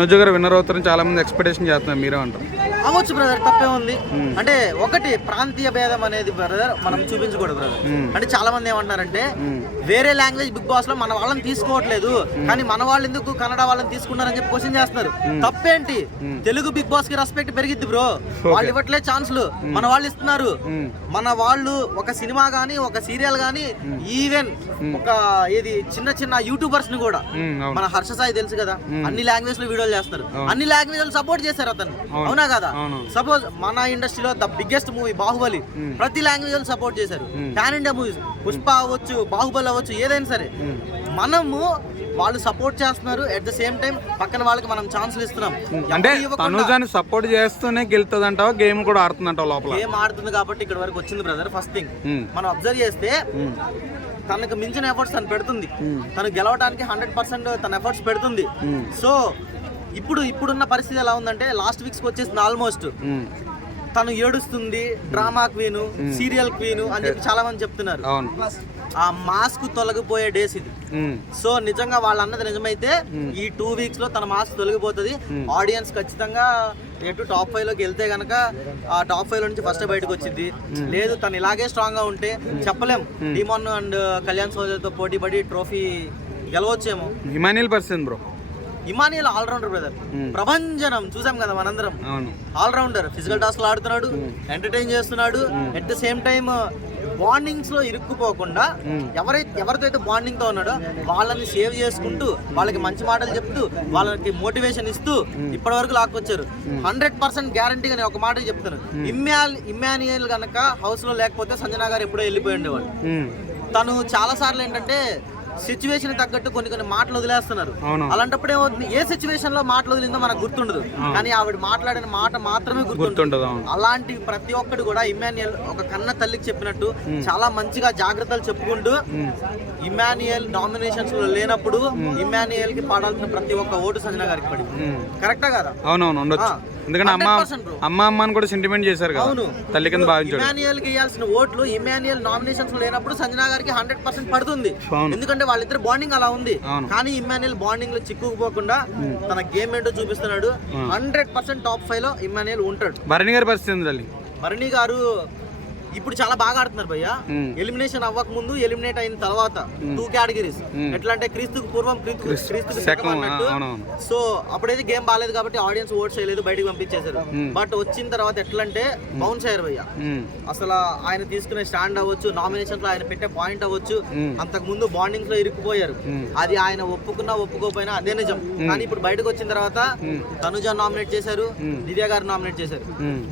తనుజ గారు విన్నర్ అవుతారని చాలా మంది ఎక్స్పెక్టేషన్ చేస్తున్నారు, మీరే అంటారు? అవ్వచ్చు బ్రదర్, తప్పే ఉంది. అంటే ఒకటి ప్రాంతీయ భేదం అనేది బ్రదర్ మనం చూపించకూడదు బ్రదర్. అంటే చాలా మంది ఏమంటున్నారంటే వేరే లాంగ్వేజ్ బిగ్ బాస్ లో మన వాళ్ళని తీసుకోవట్లేదు, కానీ మన వాళ్ళు ఎందుకు కన్నడ వాళ్ళని తీసుకున్నారని చెప్పి క్వశ్చన్ చేస్తున్నారు. తప్పేంటి? తెలుగు బిగ్ బాస్ కి రెస్పెక్ట్ పెరిగిద్ది బ్రో. వాళ్ళు ఇవ్వట్లేదు ఛాన్స్లు, మన వాళ్ళు ఇస్తున్నారు. మన వాళ్ళు ఒక సినిమా గానీ ఒక సీరియల్ గానీ ఈవెన్ ఒక ఏది చిన్న చిన్న యూట్యూబర్స్ ని కూడా, మన హర్ష సాయి తెలుసు కదా, అన్ని లాంగ్వేజ్ లో వీడియోలు చేస్తారు, అన్ని లాంగ్వేజ్ లో సపోర్ట్ చేశారు అతను, అవునా కదా? సపోజ్ మన ఇండస్ట్రీలో ద బిగ్గెస్ట్ మూవీ బాహుబలి ప్రతి లాంగ్వేజ్ లో సపోర్ట్ చేశారు. పాన్ ఇండియా మూవీస్ పుష్ప అవ్వచ్చు, బాహుబలి అవ్వచ్చు, ఏదైనా సరే మనము వాళ్ళు సపోర్ట్ చేస్తున్నారు. అట్ ద సేమ్ టైం పక్కన వాళ్ళకి మనం ఛాన్సులు ఇస్తున్నాం. అంటే తనుజాని సపోర్ట్ చేస్తూనే గెలుతుంది అంటావా, గేమ్ కూడా ఆడుతుందంటావా? లోపల గేమ్ ఆడుతుంది కాబట్టి ఇక్కడ వరకు వచ్చింది బ్రదర్. ఫస్ట్ థింగ్ మనం అబ్జర్వ్ చేస్తే తనకు మించిన ఎఫర్ట్స్ తను పెడుతుంది, తను గెలవడానికి 100% తన ఎఫర్ట్స్ పెడుతుంది. సో ఇప్పుడున్న పరిస్థితి ఎలా ఉందంటే లాస్ట్ వీక్స్ వచ్చేసింది ఆల్మోస్ట్. తను ఏడుస్తుంది, డ్రామా క్వీను, సీరియల్ క్వీను అని చెప్పి చాలా మంది చెప్తున్నారు. ఆ మాస్క్ తొలగిపోయే డేస్ ఇది. సో నిజంగా వాళ్ళు అన్నది నిజమైతే ఈ 2 వీక్స్ లో తన మాస్క్ తొలగిపోతుంది. ఆడియన్స్ ఖచ్చితంగా ఎటు టాప్ 5 లోకి వెళ్తే గనక ఆ టాప్ 5 లో నుంచి ఫస్ట్ బయటకు వచ్చింది. లేదు తను ఇలాగే స్ట్రాంగ్ గా ఉంటే చెప్పలేం, డిమాన్ అండ్ కళ్యాణ్ సోదరితో పోటీ పడి ట్రోఫీ గెలవచ్చేమో. Emmanuel person bro, Emmanuel all-rounder brother. ప్రభంజనం చూసాం కదా మనందరం. ఆల్రౌండర్, ఫిజికల్ టాస్క్ ఆడుతున్నాడు, ఎంటర్టైన్ చేస్తున్నాడు. At the same time bondings లో ఇరుక్కుపోకుండా ఎవరితో అయితే బాండింగ్ తో ఉన్నాడో వాళ్ళని సేవ్ చేసుకుంటూ, వాళ్ళకి మంచి మాటలు చెప్తూ, వాళ్ళకి మోటివేషన్ ఇస్తూ ఇప్పటి వరకు లాక్కొచ్చారు. 100% గ్యారంటీగా నేను ఒక మాట చెప్తాను, ఇమ్మాన్యుయల్ గనక హౌస్ లో లేకపోతే సంజనా గారు ఎప్పుడో వెళ్ళిపోయి ఉండేవాడు. తను చాలా సార్లు ఏంటంటే సిచ్యువేషన్ తగ్గట్టు కొన్ని మాటలు వదిలేస్తున్నారు. అలాంటప్పుడు ఏమవుతుంది, ఏ సిచ్యువేషన్ లో మాటలు వదిలిందో మనకు గుర్తుండదు, కానీ ఆవిడ మాట్లాడిన మాట మాత్రమే గుర్తుంటుంది. అలాంటి ప్రతి ఒక్కడు కూడా ఇమ్మాన్యుయల్ ఒక కన్న తల్లికి చెప్పినట్టు చాలా మంచిగా జాగ్రత్తలు చెప్పుకుంటూ, ఇమ్మాన్యుయల్ నామినేషన్స్ లో లేనప్పుడు ఇమ్మాన్యుయల్ కి పడాల్సిన ప్రతి ఒక్క ఓటు సంజన గారికి పడింది. కరెక్టా కదా? అవునవును, ఉండొచ్చు. ఎందుకంటే అమ్మని కూడా సెంటిమెంట్ చేశారు కదా. అవును, తల్లి కింద భావించారు. ఇమ్మాన్యుయల్ కి ఇవ్వాల్సిన ఓట్లు ఇమ్మాన్యుయల్ నామినేషన్స్ లో లేనప్పుడు సంజన గారికి 100% పడుతుంది. ఎందుకంటే వాళ్ళిద్దరు బాండింగ్ అలా ఉంది. కానీ ఇమ్మాన్యుయల్ బాండింగ్ లో చిక్కుకుపోకుండా తన గేమ్ ఏంటో చూపిస్తున్నాడు. 100% టాప్ 5 లో ఇమ్మాన్యుయల్ ఉంటాడు. భరణి గారి పరిస్థితి, భరణి గారు ఇప్పుడు చాలా బాగా ఆడుతున్నారు భయ్య. ఎలిమినేషన్ అవ్వక ముందు, ఎలిమినేట్ అయిన తర్వాత 2 కేటగిరీస్. ఎట్లా అంటే క్రీస్తుకు పూర్వం, క్రీస్తుకు అన్నట్టు. సో అప్పుడైతే గేమ్ బాగాలేదు కాబట్టి ఆడియన్స్ ఓట్స్ చేయలేదు, బయటకు పంపించేశారు. బట్ వచ్చిన తర్వాత ఎట్లా అంటే బౌన్స్ అయ్యారు భయ్య. అసలు ఆయన తీసుకునే స్టాండ్ అవ్వచ్చు, నామినేషన్ లో ఆయన పెట్టే పాయింట్ అవ్వచ్చు, అంతకు ముందు బాండింగ్స్ లో ఇరుక్కుపోయారు. అది ఆయన ఒప్పుకున్నా ఒప్పుకోపోయినా అదే నిజం. కానీ ఇప్పుడు బయటకు వచ్చిన తర్వాత తనుజ నామినేట్ చేశారు, దివ్య గారు నామినేట్ చేశారు.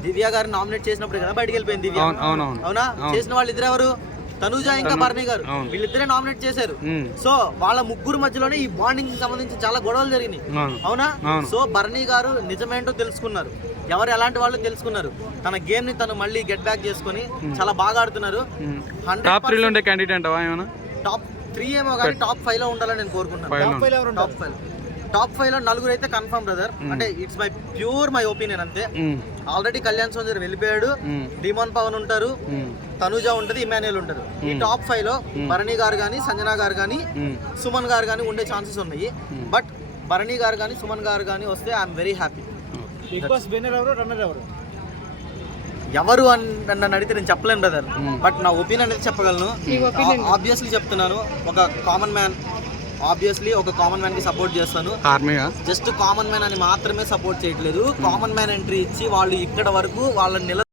దివ్య గారు నామినేట్ చేసినప్పుడు కదా బయటకు వెళ్ళిపోయింది దివ్య, అవునా? చేసిన వాళ్ళు ఇద్దరు ఎవరు? తనుజ ఇంకా భరణి గారు, వీళ్ళిద్దరే నామినేట్ చేశారు. సో వాళ్ళ ముగ్గురు మధ్యలోనే ఈ బాండింగ్ సంబంధించి చాలా గొడవలు జరిగినాయి, అవునా? సో భరణి గారు నిజమేంటో తెలుసుకున్నారు, ఎవరు ఎలాంటి వాళ్ళు తెలుసుకున్నారు. తన గేమ్ ని తను మళ్ళీ గెట్ బ్యాక్ చేసుకుని చాలా బాగా ఆడుతున్నారు. టాప్ 3 లో ఉండే క్యాండిడేట్ టాప్ 3 ఏమో కానీ టాప్ 5 లో ఉండాలని నేను కోరుకుంటున్నాను. టాప్ 5 లో 4 అయితే కన్ఫర్మ్ బ్రదర్. అంటే ఇట్స్ మై ఒపీనియన్ అంతే. ఆల్రెడీ కళ్యాణ్ సోదరి వెళ్ళిపోయాడు, డిమాన్ పవన్ ఉంటారు, తనుజ ఉంటది, ఇమాన్యుయల్ ఉంటారు. ఈ టాప్ 5 లో భరణి గారు కానీ, సంజనా గారు కానీ, సుమన్ గారు కానీ ఉండే ఛాన్సెస్ ఉన్నాయి. బట్ భరణి గారు కానీ, సుమన్ గారు కానీ వస్తే ఐఎమ్ వెరీ హ్యాపీ. ఎవరు అని నన్ను అడిగితే నేను చెప్పలేను బ్రదర్, బట్ నా ఒపీనియన్ అనేది చెప్పగలను. ఆబ్వియస్లీ చెప్తున్నాను, ఒక కామన్ మ్యాన్ కి సపోర్ట్ చేస్తాను. జస్ట్ కామన్ మ్యాన్ అని మాత్రమే సపోర్ట్ చేయట్లేదు, కామన్ మ్యాన్ ఎంట్రీ ఇచ్చి వాళ్ళు ఇక్కడ వరకు వాళ్ళని